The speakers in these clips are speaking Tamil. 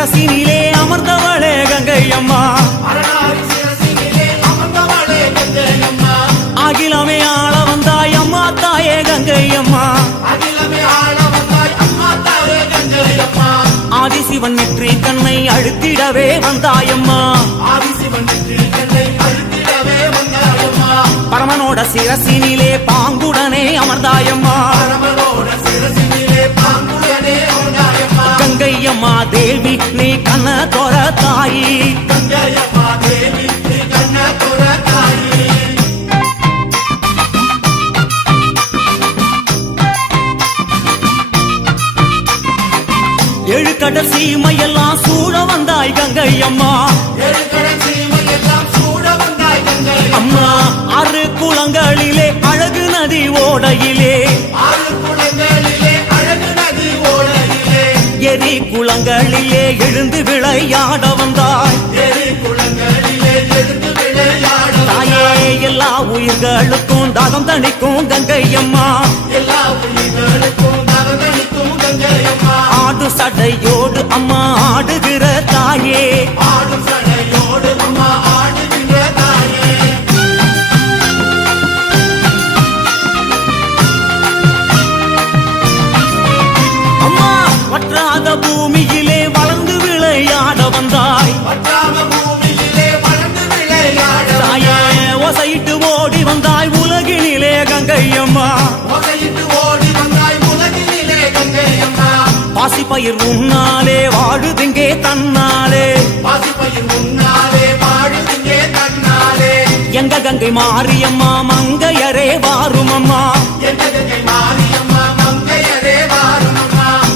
சிரசினிலே அமர்ந்தவளே கங்கை அம்மா அகிலமே ஆள வந்தாய் அம்மா தாயே கங்கை அம்மா ஆதிசிவன் நெற்றி கண்ணை அழுத்திடவே வந்தாயம்மா பரமனோட சிரசினிலே பாங்குடனே அமர்ந்தாயம்மா கங்கையம்மா தேவி நீ கண்ண தோர தாயி ஏழு கடல் சீமையெல்லாம் சூழ வந்தாய் கங்கையம்மா அம்மா ஆறு குளங்களிலே அழகு நதி ஓடையிலே எரி குளங்களிலே எழுந்து விளையாட வந்தாய் தாயே எல்லா உயிர்களுக்கும் தாகம் தணிக்கும் கங்கையம்மா ஆடு சடையோடு அம்மா ஆடுகிற தாயே அம்மா வற்றாத பூமியிலே வளர்ந்து விளையாட வந்தாய் தாயே ஓசையிட்டு ஓடி வந்தாய் உலகினிலே கங்கையம்மா பாசிப்பயிர் உன்னாலே வாழுதுங்கே தன்னாலே எங்க கங்கை மாரியம்மா மங்கையரே வாருமம்மா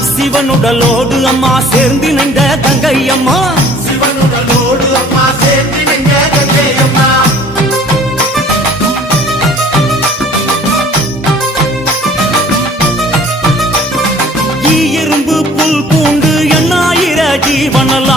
சிவனுடலோடு அம்மா சேர்ந்து நின்ற கங்கையம்மா ஜீவனல்ல